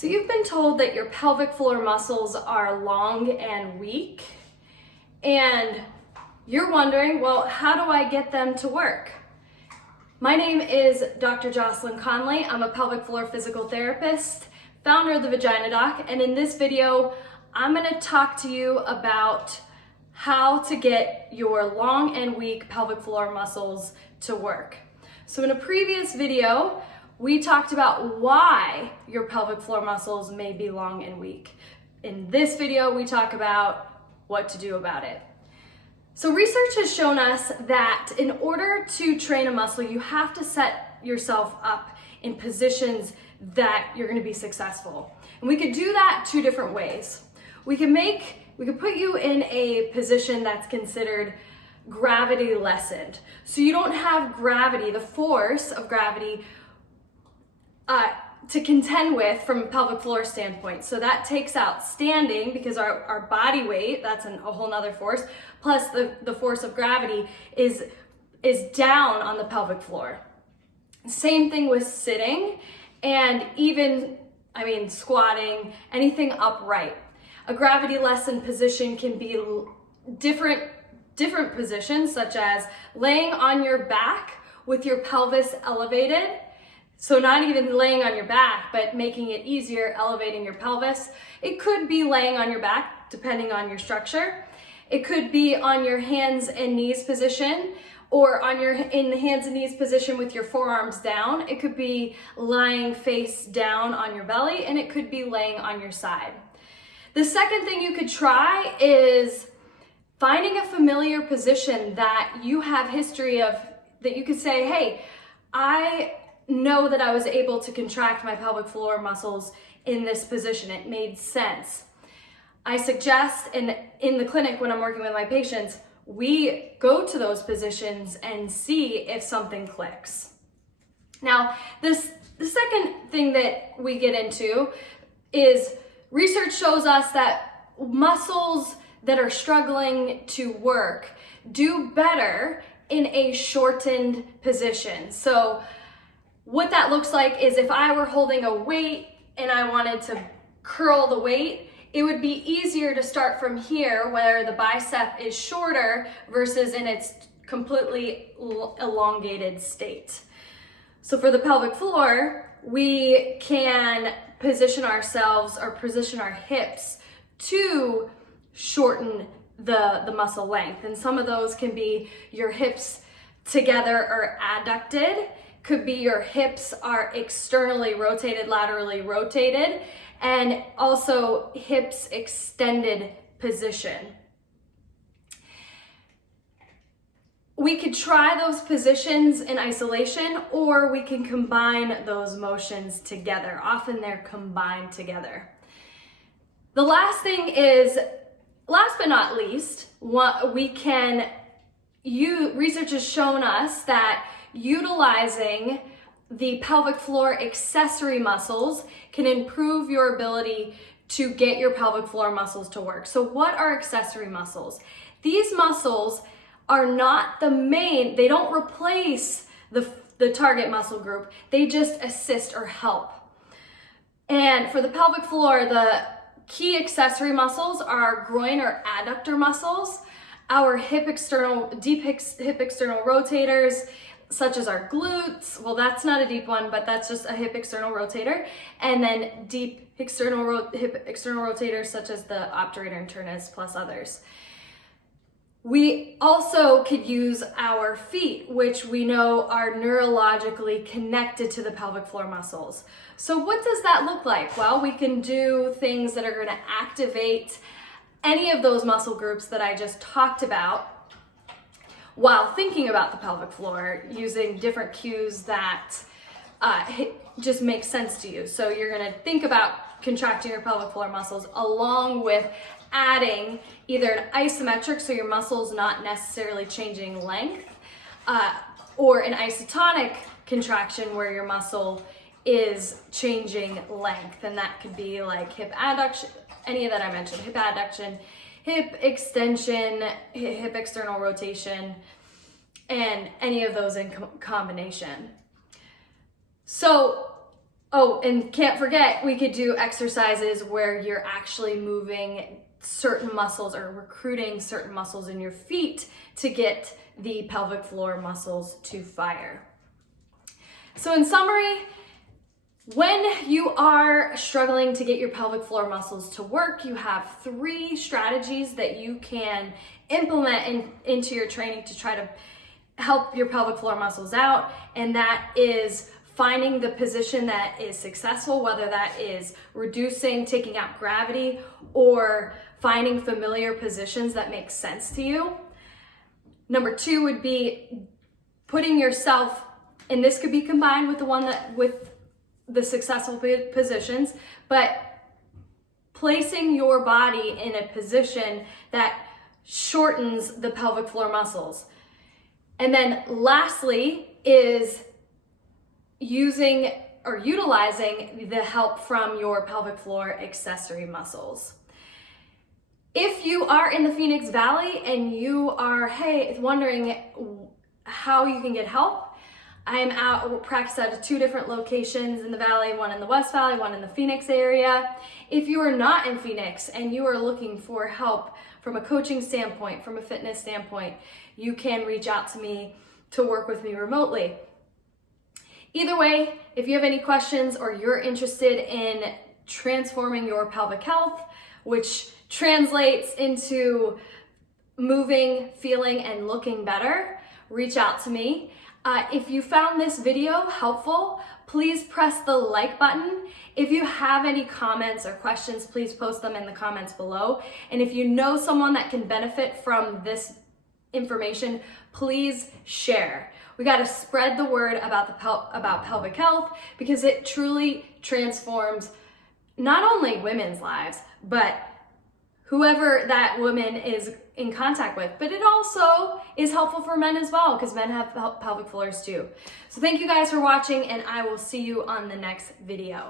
So you've been told that your pelvic floor muscles are long and weak, and you're wondering, well, how do I get them to work? My name is Dr. Jocelyn Conley. I'm a pelvic floor physical therapist, founder of the Vagina Doc, and in this video, I'm gonna talk to you about how to get your long and weak pelvic floor muscles to work. So in a previous video, we talked about why your pelvic floor muscles may be long and weak. In this video, we talk about what to do about it. So research has shown us that in order to train a muscle, you have to set yourself up in positions that you're gonna be successful. And we could do that two different ways. We could put you in a position that's considered gravity lessened. So you don't have gravity, the force of gravity, to contend with from a pelvic floor standpoint. So that takes out standing, because our body weight, that's a whole nother force, plus the force of gravity is down on the pelvic floor. Same thing with sitting and even, squatting, anything upright. A gravity lessened position can be different positions, such as laying on your back with your pelvis elevated. So not even laying on your back, but making it easier, elevating your pelvis. It could be laying on your back, depending on your structure. It could be on your hands and knees position, or in the hands and knees position with your forearms down. It could be lying face down on your belly, and it could be laying on your side. The second thing you could try is finding a familiar position that you have history of, that you could say, hey, I know that I was able to contract my pelvic floor muscles in this position. It made sense. I suggest in the clinic when I'm working with my patients, we go to those positions and see if something clicks. Now, the second thing that we get into is research shows us that muscles that are struggling to work do better in a shortened position. So what that looks like is if I were holding a weight and I wanted to curl the weight, it would be easier to start from here where the bicep is shorter versus in its completely elongated state. So for the pelvic floor, we can position ourselves or position our hips to shorten the muscle length. And some of those can be your hips together or adducted. Could be your hips are externally rotated, laterally rotated, and also hips extended position. We could try those positions in isolation, or we can combine those motions together. Often they're combined together. The last thing is, last but not least, research has shown us that utilizing the pelvic floor accessory muscles can improve your ability to get your pelvic floor muscles to work. So what are accessory muscles? These muscles are not the main, they don't replace the target muscle group, they just assist or help. And for the pelvic floor, the key accessory muscles are groin or adductor muscles, our deep hip external rotators, such as our glutes. Well, that's not a deep one, but that's just a hip external rotator. And then deep hip external rotators, such as the obturator internus, plus others. We also could use our feet, which we know are neurologically connected to the pelvic floor muscles. So what does that look like? Well, we can do things that are going to activate any of those muscle groups that I just talked about while thinking about the pelvic floor, using different cues that just make sense to you. So you're gonna think about contracting your pelvic floor muscles along with adding either an isometric, so your muscle's not necessarily changing length, or an isotonic contraction where your muscle is changing length. And that could be like hip adduction, any of that I mentioned, hip adduction, hip extension, hip external rotation, and any of those in combination. So Oh, and can't forget, we could do exercises where you're actually moving certain muscles or recruiting certain muscles in your feet to get the pelvic floor muscles to fire. So in summary, when you are struggling to get your pelvic floor muscles to work, you have 3 strategies that you can implement into your training to try to help your pelvic floor muscles out, and that is finding the position that is successful, whether that is reducing, taking out gravity, or finding familiar positions that make sense to you. Number 2 would be putting yourself, and this could be combined with with the successful positions, but placing your body in a position that shortens the pelvic floor muscles. And then lastly is using or utilizing the help from your pelvic floor accessory muscles. If you are in the Phoenix Valley and you are, wondering how you can get help, I'm practice out of 2 different locations in the Valley, one in the West Valley, one in the Phoenix area. If you are not in Phoenix and you are looking for help from a coaching standpoint, from a fitness standpoint, you can reach out to me to work with me remotely. Either way, if you have any questions or you're interested in transforming your pelvic health, which translates into moving, feeling, and looking better, reach out to me. If you found this video helpful, please press the like button. If you have any comments or questions, please post them in the comments below. And if you know someone that can benefit from this information, please share. We got to spread the word about about pelvic health, because it truly transforms not only women's lives, but whoever that woman is in contact with. But it also is helpful for men as well, because men have pelvic floors too. So thank you guys for watching, and I will see you on the next video.